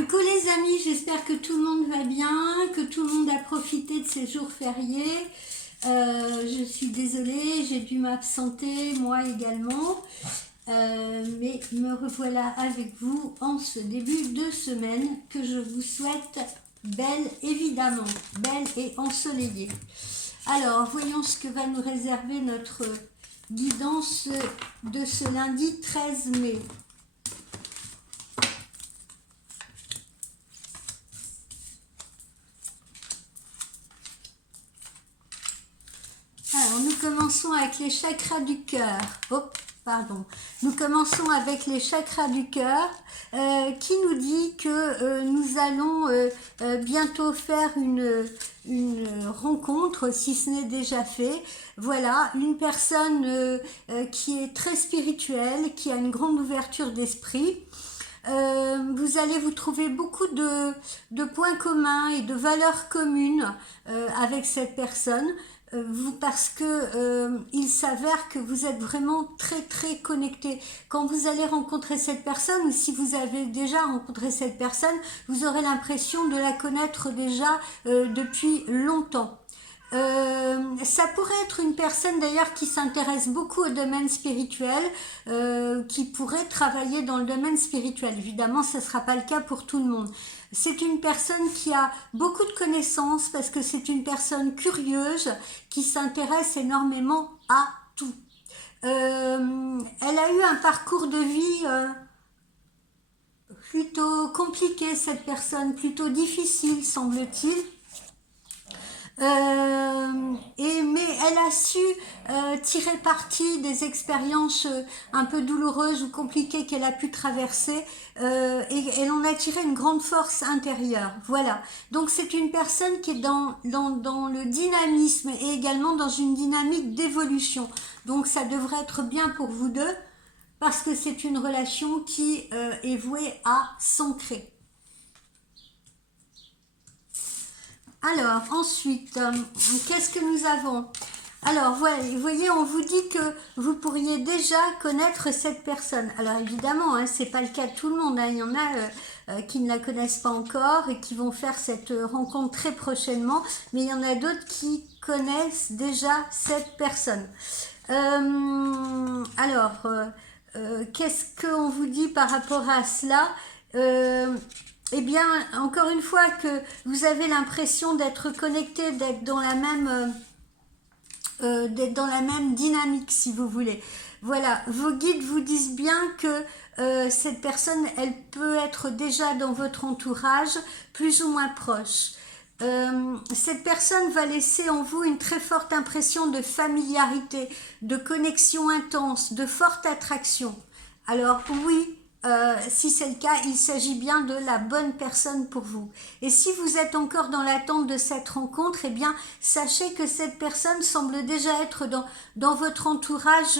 Coucou les amis, j'espère que tout le monde va bien, que tout le monde a profité de ces jours fériés. Je suis désolée, j'ai dû m'absenter, moi également. Mais me revoilà avec vous en ce début de semaine que je vous souhaite belle, évidemment, belle et ensoleillée. Alors, voyons ce que va nous réserver notre guidance de ce lundi 13 mai. Alors, nous commençons avec les chakras du cœur. Oh, pardon. Nous commençons avec les chakras du cœur qui nous dit que nous allons bientôt faire une rencontre, si ce n'est déjà fait. Voilà, une personne qui est très spirituelle, qui a une grande ouverture d'esprit. Vous allez vous trouver beaucoup de points communs et de valeurs communes avec cette personne. Parce que il s'avère que vous êtes vraiment très très connectés. Quand vous allez rencontrer cette personne, ou si vous avez déjà rencontré cette personne, vous aurez l'impression de la connaître déjà depuis longtemps. Ça pourrait être une personne d'ailleurs qui s'intéresse beaucoup au domaine spirituel, qui pourrait travailler dans le domaine spirituel. Évidemment, ce ne sera pas le cas pour tout le monde. C'est une personne qui a beaucoup de connaissances parce que c'est une personne curieuse qui s'intéresse énormément à tout. Elle a eu un parcours de vie plutôt compliqué, cette personne, plutôt difficile semble-t-il. Mais elle a su tirer parti des expériences un peu douloureuses ou compliquées qu'elle a pu traverser et elle en a tiré une grande force intérieure. Voilà. Donc c'est une personne qui est dans le dynamisme et également dans une dynamique d'évolution. Donc ça devrait être bien pour vous deux parce que c'est une relation qui est vouée à s'ancrer. Alors, ensuite, qu'est-ce que nous avons? Alors, voilà, vous voyez, on vous dit que vous pourriez déjà connaître cette personne. Alors, évidemment, hein, c'est pas le cas de tout le monde. Hein. Il y en a qui ne la connaissent pas encore et qui vont faire cette rencontre très prochainement. Mais il y en a d'autres qui connaissent déjà cette personne. Qu'est-ce qu'on vous dit par rapport à cela? Eh bien, encore une fois, que vous avez l'impression d'être connecté, d'être dans la même dynamique, si vous voulez. Voilà, vos guides vous disent bien que cette personne, elle peut être déjà dans votre entourage, plus ou moins proche. Cette personne va laisser en vous une très forte impression de familiarité, de connexion intense, de forte attraction. Alors oui, si c'est le cas, il s'agit bien de la bonne personne pour vous. Et si vous êtes encore dans l'attente de cette rencontre, eh bien, sachez que cette personne semble déjà être dans votre entourage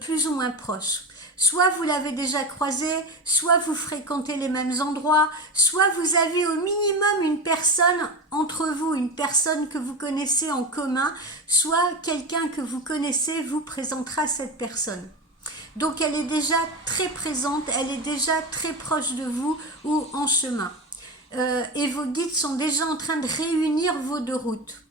plus ou moins proche. Soit vous l'avez déjà croisé, soit vous fréquentez les mêmes endroits, soit vous avez au minimum une personne entre vous, une personne que vous connaissez en commun, soit quelqu'un que vous connaissez vous présentera cette personne. Donc elle est déjà très présente, elle est déjà très proche de vous ou en chemin. Et vos guides sont déjà en train de réunir vos deux routes.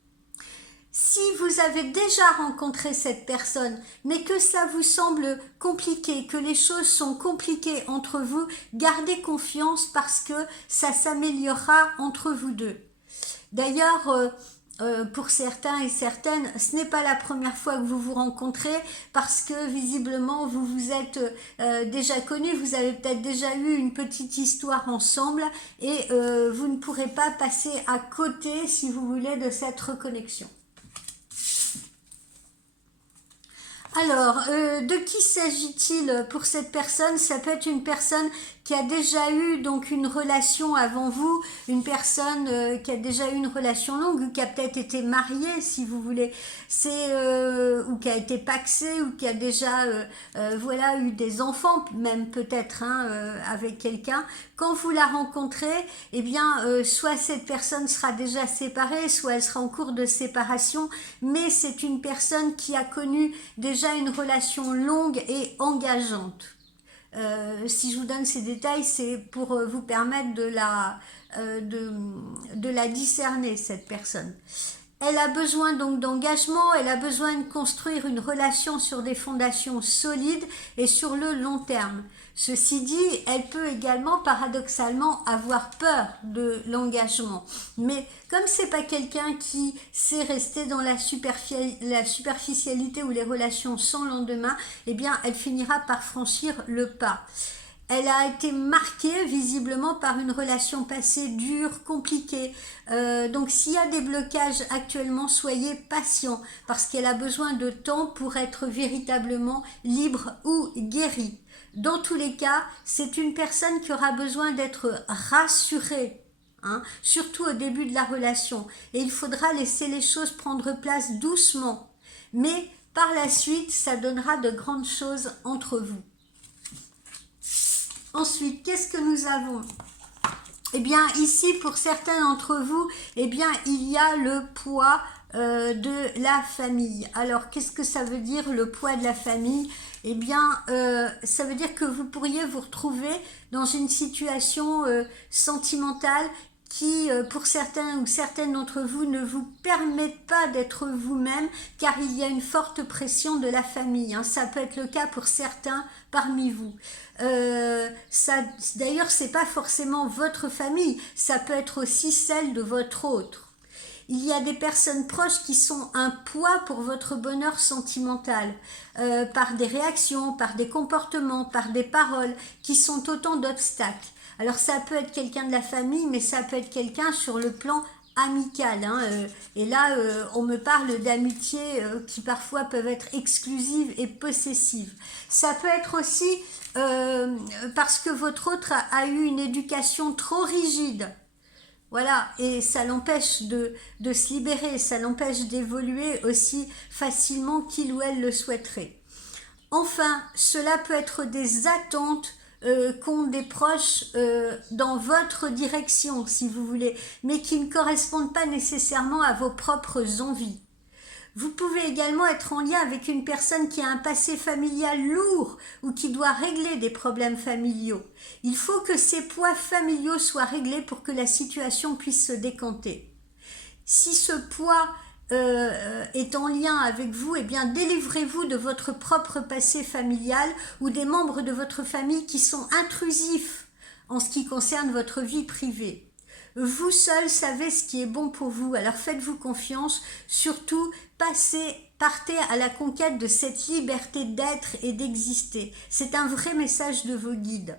Si vous avez déjà rencontré cette personne, mais que ça vous semble compliqué, que les choses sont compliquées entre vous, gardez confiance parce que ça s'améliorera entre vous deux. D'ailleurs, pour certains et certaines, ce n'est pas la première fois que vous vous rencontrez parce que visiblement vous vous êtes déjà connus, vous avez peut-être déjà eu une petite histoire ensemble et vous ne pourrez pas passer à côté, si vous voulez, de cette reconnexion. Alors, de qui s'agit-il pour cette personne? Ça peut être une personne qui a déjà eu donc une relation avant vous, une personne qui a déjà eu une relation longue ou qui a peut-être été mariée, si vous voulez, ou qui a été pacsée ou qui a déjà voilà, eu des enfants, même peut-être avec quelqu'un. Quand vous la rencontrez, eh bien, soit cette personne sera déjà séparée, soit elle sera en cours de séparation, mais c'est une personne qui a connu déjà une relation longue et engageante. Si je vous donne ces détails, c'est pour vous permettre de la discerner, cette personne. Elle a besoin donc d'engagement, elle a besoin de construire une relation sur des fondations solides et sur le long terme. Ceci dit, elle peut également paradoxalement avoir peur de l'engagement. Mais comme c'est pas quelqu'un qui sait rester dans la superficialité ou les relations sans lendemain, eh bien elle finira par franchir le pas. Elle a été marquée visiblement par une relation passée dure, compliquée. Donc s'il y a des blocages actuellement, soyez patient parce qu'elle a besoin de temps pour être véritablement libre ou guérie. Dans tous les cas, c'est une personne qui aura besoin d'être rassurée. Surtout au début de la relation. Et il faudra laisser les choses prendre place doucement. Mais par la suite, ça donnera de grandes choses entre vous. Ensuite, qu'est-ce que nous avons? Eh bien, ici, pour certains d'entre vous, eh bien, il y a le poids de la famille. Alors, qu'est-ce que ça veut dire, le poids de la famille? Eh bien, ça veut dire que vous pourriez vous retrouver dans une situation sentimentale qui, pour certains ou certaines d'entre vous, ne vous permettent pas d'être vous-même, car il y a une forte pression de la famille. Ça peut être le cas pour certains parmi vous. D'ailleurs, c'est pas forcément votre famille, ça peut être aussi celle de votre autre. Il y a des personnes proches qui sont un poids pour votre bonheur sentimental, par des réactions, par des comportements, par des paroles, qui sont autant d'obstacles. Alors ça peut être quelqu'un de la famille, mais ça peut être quelqu'un sur le plan amical. Et là, on me parle d'amitiés qui parfois peuvent être exclusives et possessives. Ça peut être aussi parce que votre autre a eu une éducation trop rigide. Voilà, et ça l'empêche de se libérer, ça l'empêche d'évoluer aussi facilement qu'il ou elle le souhaiterait. Enfin, cela peut être des attentes qu'ont des proches dans votre direction, si vous voulez, mais qui ne correspondent pas nécessairement à vos propres envies. Vous pouvez également être en lien avec une personne qui a un passé familial lourd ou qui doit régler des problèmes familiaux. Il faut que ces poids familiaux soient réglés pour que la situation puisse se décanter. Si ce poids est en lien avec vous, eh bien délivrez-vous de votre propre passé familial ou des membres de votre famille qui sont intrusifs en ce qui concerne votre vie privée. Vous seul savez ce qui est bon pour vous, alors faites-vous confiance, surtout partez à la conquête de cette liberté d'être et d'exister. C'est un vrai message de vos guides.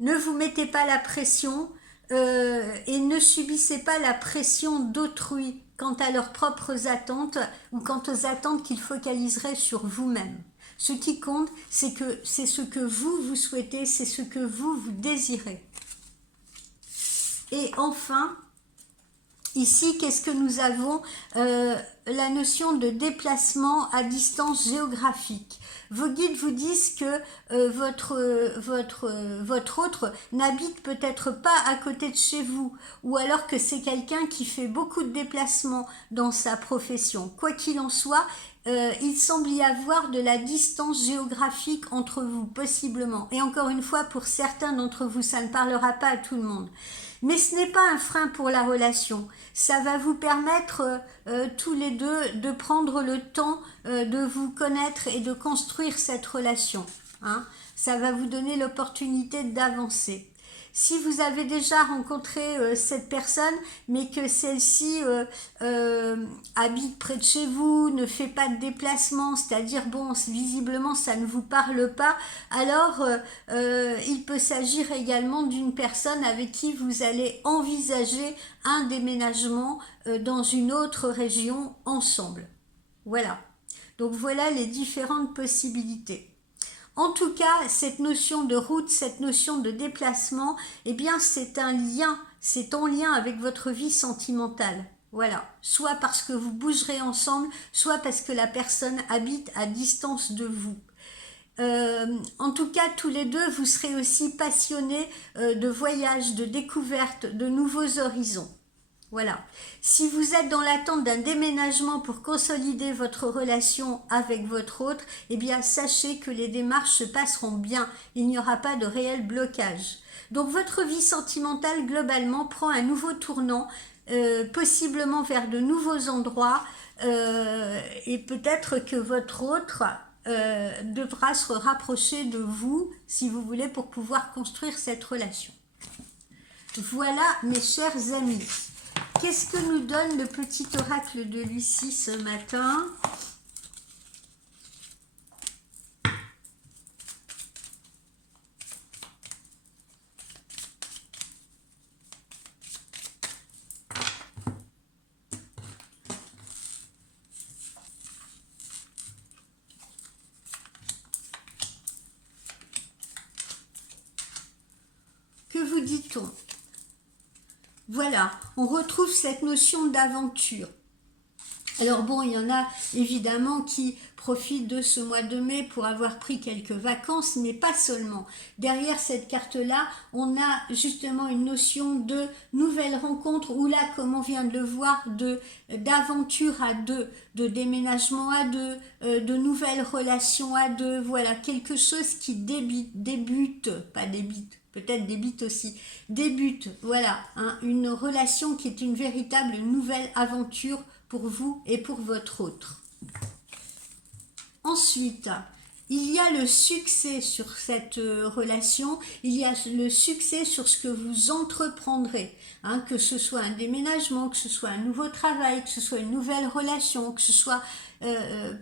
Ne vous mettez pas la pression et ne subissez pas la pression d'autrui quant à leurs propres attentes ou quant aux attentes qu'ils focaliseraient sur vous-même. Ce qui compte, c'est que c'est ce que vous souhaitez, c'est ce que vous désirez. Et enfin, ici, qu'est-ce que nous avons? La notion de déplacement à distance géographique. Vos guides vous disent que votre autre n'habite peut-être pas à côté de chez vous, ou alors que c'est quelqu'un qui fait beaucoup de déplacements dans sa profession. Quoi qu'il en soit, il semble y avoir de la distance géographique entre vous, possiblement. Et encore une fois, pour certains d'entre vous, ça ne parlera pas à tout le monde. Mais ce n'est pas un frein pour la relation. Ça va vous permettre tous les deux de prendre le temps de vous connaître et de construire cette relation. Ça va vous donner l'opportunité d'avancer. Si vous avez déjà rencontré cette personne, mais que celle-ci habite près de chez vous, ne fait pas de déplacement, c'est-à-dire, bon, visiblement, ça ne vous parle pas, alors il peut s'agir également d'une personne avec qui vous allez envisager un déménagement dans une autre région ensemble. Voilà. Donc voilà les différentes possibilités. En tout cas, cette notion de route, cette notion de déplacement, eh bien, c'est un lien, c'est en lien avec votre vie sentimentale. Voilà. Soit parce que vous bougerez ensemble, soit parce que la personne habite à distance de vous. En tout cas, tous les deux, vous serez aussi passionnés de voyages, de découvertes, de nouveaux horizons. Voilà. Si vous êtes dans l'attente d'un déménagement pour consolider votre relation avec votre autre, eh bien sachez que les démarches se passeront bien. Il n'y aura pas de réel blocage. Donc votre vie sentimentale globalement prend un nouveau tournant, possiblement vers de nouveaux endroits, et peut-être que votre autre devra se rapprocher de vous, si vous voulez, pour pouvoir construire cette relation. Voilà mes chers amis. Qu'est-ce que nous donne le petit oracle de Lucie ce matin? Que vous dit-on? Voilà, on retrouve cette notion d'aventure. Alors bon, il y en a évidemment qui profitent de ce mois de mai pour avoir pris quelques vacances, mais pas seulement. Derrière cette carte-là, on a justement une notion de nouvelles rencontres, ou là, comme on vient de le voir, d'aventure à deux, de déménagement à deux, de nouvelles relations à deux. Voilà, quelque chose qui débute, pas débute. Peut-être débute aussi, débute, voilà, hein, une relation qui est une véritable nouvelle aventure pour vous et pour votre autre. Ensuite, il y a le succès sur cette relation, il y a le succès sur ce que vous entreprendrez, hein, que ce soit un déménagement, que ce soit un nouveau travail, que ce soit une nouvelle relation, que ce soit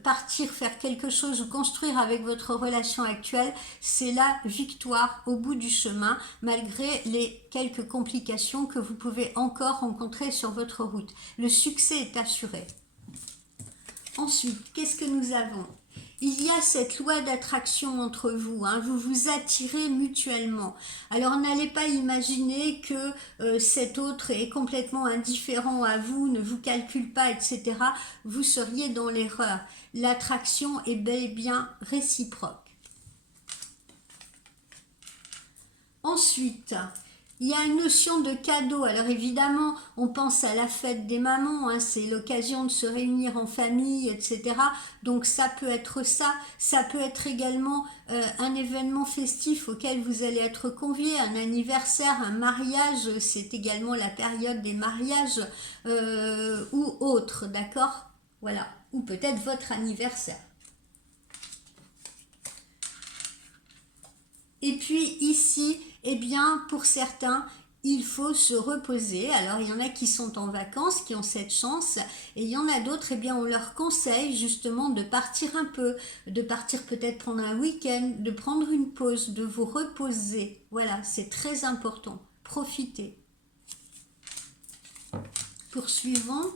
partir faire quelque chose ou construire avec votre relation actuelle, c'est la victoire au bout du chemin, malgré les quelques complications que vous pouvez encore rencontrer sur votre route. Le succès est assuré. Ensuite, qu'est-ce que nous avons? Il y a cette loi d'attraction entre vous, hein, vous vous attirez mutuellement. Alors n'allez pas imaginer que cet autre est complètement indifférent à vous, ne vous calcule pas, etc. Vous seriez dans l'erreur. L'attraction est bel et bien réciproque. Ensuite, il y a une notion de cadeau. Alors évidemment, on pense à la fête des mamans, hein, c'est l'occasion de se réunir en famille, etc. Donc ça peut être ça. Ça peut être également un événement festif auquel vous allez être convié, un anniversaire, un mariage, c'est également la période des mariages ou autre, d'accord? Voilà, ou peut-être votre anniversaire. Et puis ici, eh bien, pour certains, il faut se reposer. Alors, il y en a qui sont en vacances, qui ont cette chance, et il y en a d'autres, eh bien, on leur conseille justement de partir un peu, de partir peut-être prendre un week-end, de prendre une pause, de vous reposer. Voilà, c'est très important. Profitez. Poursuivons.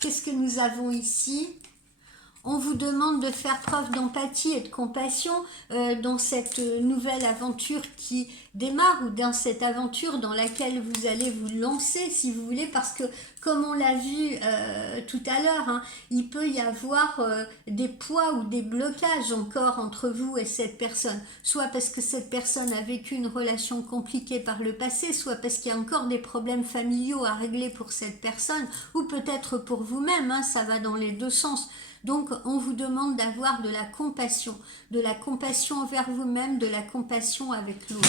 Qu'est-ce que nous avons ici ? On vous demande de faire preuve d'empathie et de compassion dans cette nouvelle aventure qui démarre, ou dans cette aventure dans laquelle vous allez vous lancer, si vous voulez, parce que comme on l'a vu tout à l'heure, hein, il peut y avoir des poids ou des blocages encore entre vous et cette personne, soit parce que cette personne a vécu une relation compliquée par le passé, soit parce qu'il y a encore des problèmes familiaux à régler pour cette personne, ou peut-être pour vous-même, hein, ça va dans les deux sens. Donc, on vous demande d'avoir de la compassion envers vous-même, de la compassion avec l'autre.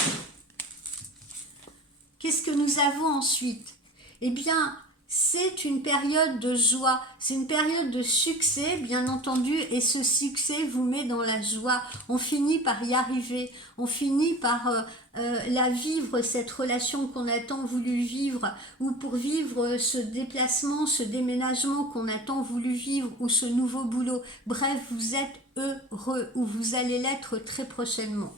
Qu'est-ce que nous avons ensuite? Eh bien, c'est une période de joie, c'est une période de succès, bien entendu, et ce succès vous met dans la joie. On finit par y arriver, on finit par la vivre, cette relation qu'on a tant voulu vivre, ou pour vivre ce déplacement, ce déménagement qu'on a tant voulu vivre, ou ce nouveau boulot. Bref, vous êtes heureux, ou vous allez l'être très prochainement.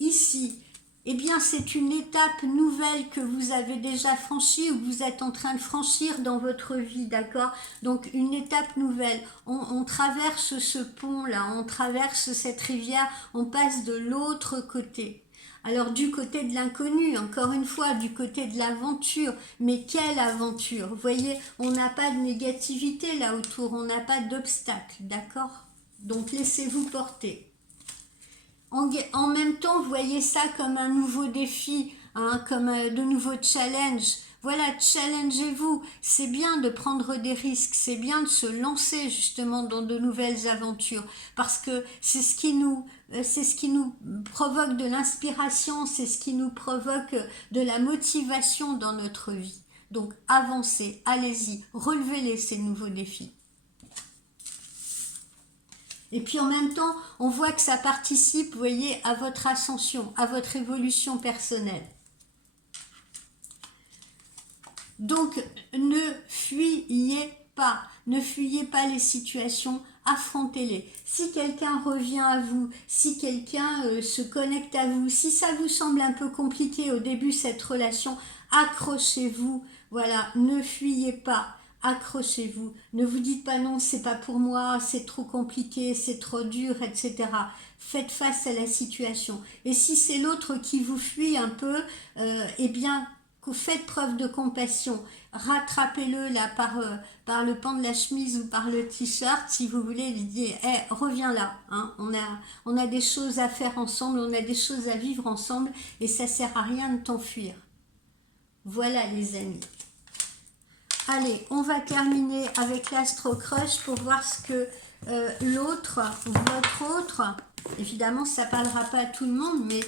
Ici, eh bien, c'est une étape nouvelle que vous avez déjà franchie, ou que vous êtes en train de franchir dans votre vie, d'accord? Donc, une étape nouvelle. On traverse ce pont-là, on traverse cette rivière, on passe de l'autre côté. Alors, du côté de l'inconnu, encore une fois, du côté de l'aventure. Mais quelle aventure? Vous voyez, on n'a pas de négativité là autour, on n'a pas d'obstacle, d'accord? Donc, laissez-vous porter. En même temps, voyez ça comme un nouveau défi, hein, comme de nouveaux challenges. Voilà, challengez-vous. C'est bien de prendre des risques, c'est bien de se lancer justement dans de nouvelles aventures, parce que c'est ce qui nous provoque de l'inspiration, c'est ce qui nous provoque de la motivation dans notre vie. Donc avancez, allez-y, relevez-les ces nouveaux défis. Et puis en même temps, on voit que ça participe, vous voyez, à votre ascension, à votre évolution personnelle. Donc, ne fuyez pas les situations, affrontez-les. Si quelqu'un revient à vous, si quelqu'un se connecte à vous, si ça vous semble un peu compliqué au début cette relation, accrochez-vous, voilà, ne fuyez pas. Accrochez-vous, ne vous dites pas non, c'est pas pour moi, c'est trop compliqué, c'est trop dur, etc. Faites face à la situation. Et si c'est l'autre qui vous fuit un peu, eh bien, faites preuve de compassion, rattrapez-le là par le pan de la chemise ou par le t-shirt, si vous voulez lui dire hey, reviens là, hein, on a des choses à faire ensemble, on a des choses à vivre ensemble et ça sert à rien de t'enfuir. Voilà les amis. Allez, on va terminer avec l'Astro Crush pour voir ce que l'autre, votre autre, évidemment ça ne parlera pas à tout le monde, mais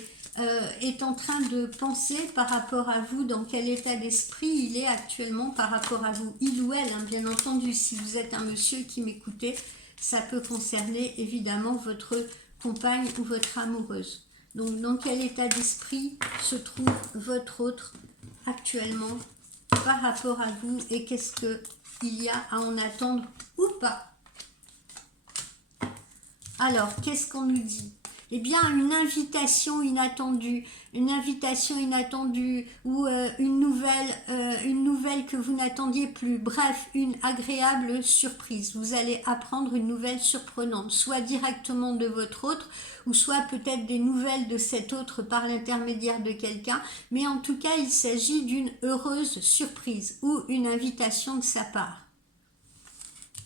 est en train de penser par rapport à vous, dans quel état d'esprit il est actuellement par rapport à vous. Il ou elle, hein, bien entendu, si vous êtes un monsieur qui m'écoutez, ça peut concerner évidemment votre compagne ou votre amoureuse. Donc dans quel état d'esprit se trouve votre autre actuellement par rapport à vous et qu'est-ce qu'il y a à en attendre ou pas. Alors, qu'est-ce qu'on nous dit? Eh bien, une invitation inattendue ou une nouvelle que vous n'attendiez plus. Bref, une agréable surprise. Vous allez apprendre une nouvelle surprenante, soit directement de votre autre, ou soit peut-être des nouvelles de cet autre par l'intermédiaire de quelqu'un. Mais en tout cas, il s'agit d'une heureuse surprise ou une invitation de sa part.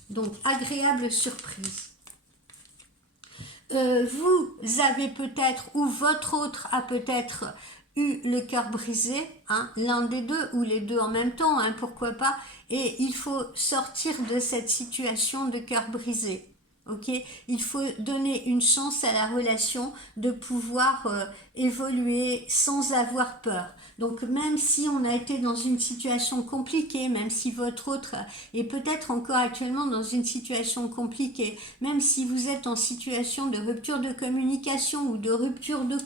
Donc, agréable surprise. Vous avez peut-être, ou votre autre a peut-être eu le cœur brisé, hein, l'un des deux, ou les deux en même temps, hein, pourquoi pas, et il faut sortir de cette situation de cœur brisé. Okay, il faut donner une chance à la relation de pouvoir évoluer sans avoir peur. Donc même si on a été dans une situation compliquée, même si votre autre est peut-être encore actuellement dans une situation compliquée, même si vous êtes en situation de rupture de communication ou de rupture de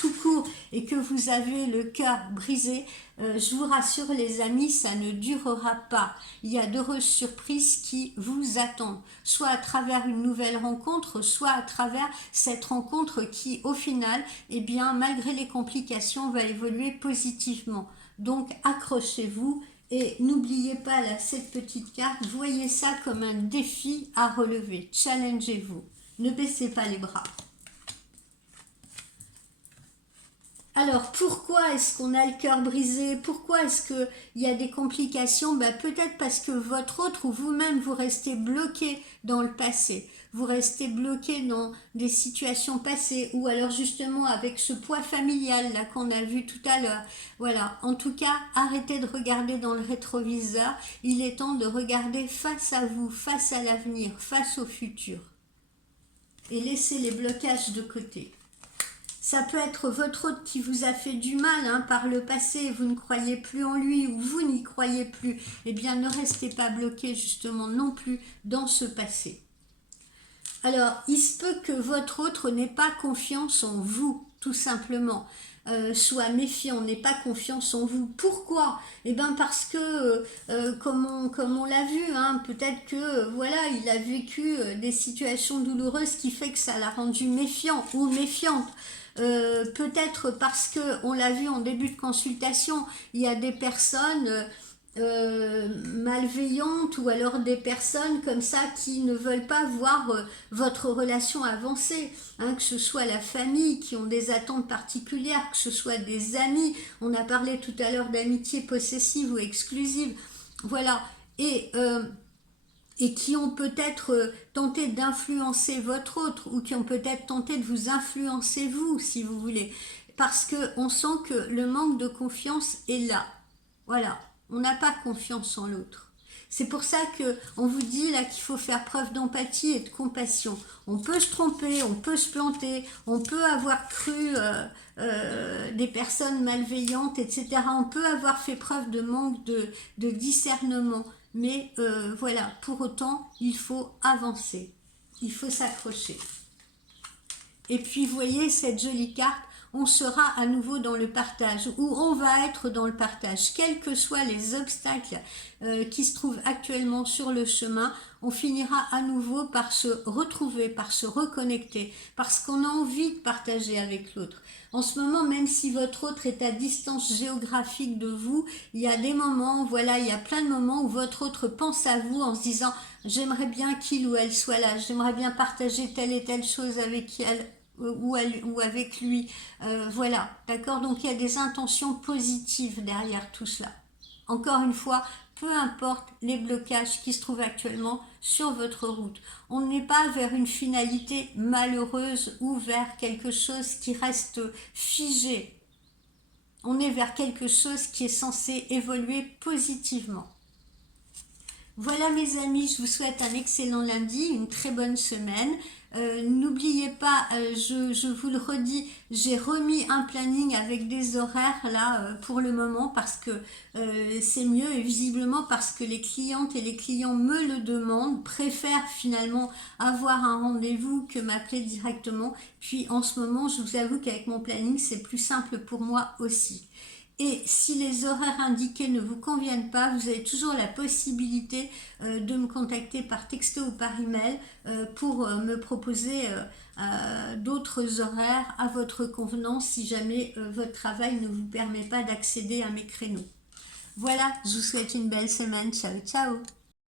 tout court et que vous avez le cœur brisé, je vous rassure les amis, ça ne durera pas. Il y a d'heureuses surprises qui vous attendent, soit à travers une nouvelle rencontre, soit à travers cette rencontre qui, au final, eh bien, malgré les complications, va évoluer positivement. Donc, accrochez-vous et n'oubliez pas là, cette petite carte, voyez ça comme un défi à relever. Challengez-vous, ne baissez pas les bras. Alors, pourquoi est-ce qu'on a le cœur brisé? Pourquoi est-ce qu'il y a des complications? Peut-être parce que votre autre ou vous-même, vous restez bloqué dans le passé. Vous restez bloqué dans des situations passées ou alors justement avec ce poids familial là qu'on a vu tout à l'heure. Voilà, en tout cas, arrêtez de regarder dans le rétroviseur. Il est temps de regarder face à vous, face à l'avenir, face au futur. Et laissez les blocages de côté. Ça peut être votre autre qui vous a fait du mal hein, par le passé, vous ne croyez plus en lui ou vous n'y croyez plus. Eh bien, ne restez pas bloqué justement non plus dans ce passé. Alors, il se peut que votre autre n'ait pas confiance en vous, tout simplement. Soit méfiant, n'ait pas confiance en vous. Pourquoi? Eh bien parce que, comme on l'a vu, hein, peut-être que voilà, il a vécu des situations douloureuses qui fait que ça l'a rendu méfiant ou méfiante. Peut-être parce que on l'a vu en début de consultation, il y a des personnes malveillantes ou alors des personnes comme ça qui ne veulent pas voir votre relation avancer, hein, que ce soit la famille qui ont des attentes particulières, que ce soit des amis, on a parlé tout à l'heure d'amitié possessive ou exclusive, voilà, et et qui ont peut-être tenté d'influencer votre autre ou qui ont peut-être tenté de vous influencer vous, si vous voulez. Parce qu'on sent que le manque de confiance est là. Voilà, on n'a pas confiance en l'autre. C'est pour ça qu'on vous dit là qu'il faut faire preuve d'empathie et de compassion. On peut se tromper, on peut se planter, on peut avoir cru des personnes malveillantes, etc. On peut avoir fait preuve de manque de discernement. Mais voilà, pour autant, il faut avancer. Il faut s'accrocher. Et puis, vous voyez cette jolie carte, on sera à nouveau dans le partage, ou on va être dans le partage. Quels que soient les obstacles qui se trouvent actuellement sur le chemin, on finira à nouveau par se retrouver, par se reconnecter, parce qu'on a envie de partager avec l'autre. En ce moment, même si votre autre est à distance géographique de vous, il y a des moments, voilà, il y a plein de moments où votre autre pense à vous en se disant « J'aimerais bien qu'il ou elle soit là, j'aimerais bien partager telle et telle chose avec elle. » ou avec lui, voilà, d'accord, donc il y a des intentions positives derrière tout cela. Encore une fois, peu importe les blocages qui se trouvent actuellement sur votre route, on n'est pas vers une finalité malheureuse ou vers quelque chose qui reste figé, on est vers quelque chose qui est censé évoluer positivement. Voilà mes amis, je vous souhaite un excellent lundi, une très bonne semaine. N'oubliez pas, je vous le redis, j'ai remis un planning avec des horaires là pour le moment parce que c'est mieux et visiblement parce que les clientes et les clients me le demandent, préfèrent finalement avoir un rendez-vous que m'appeler directement. Puis en ce moment, je vous avoue qu'avec mon planning, c'est plus simple pour moi aussi. Et si les horaires indiqués ne vous conviennent pas, vous avez toujours la possibilité de me contacter par texto ou par email pour me proposer d'autres horaires à votre convenance si jamais votre travail ne vous permet pas d'accéder à mes créneaux. Voilà, je vous souhaite une belle semaine. Ciao, ciao!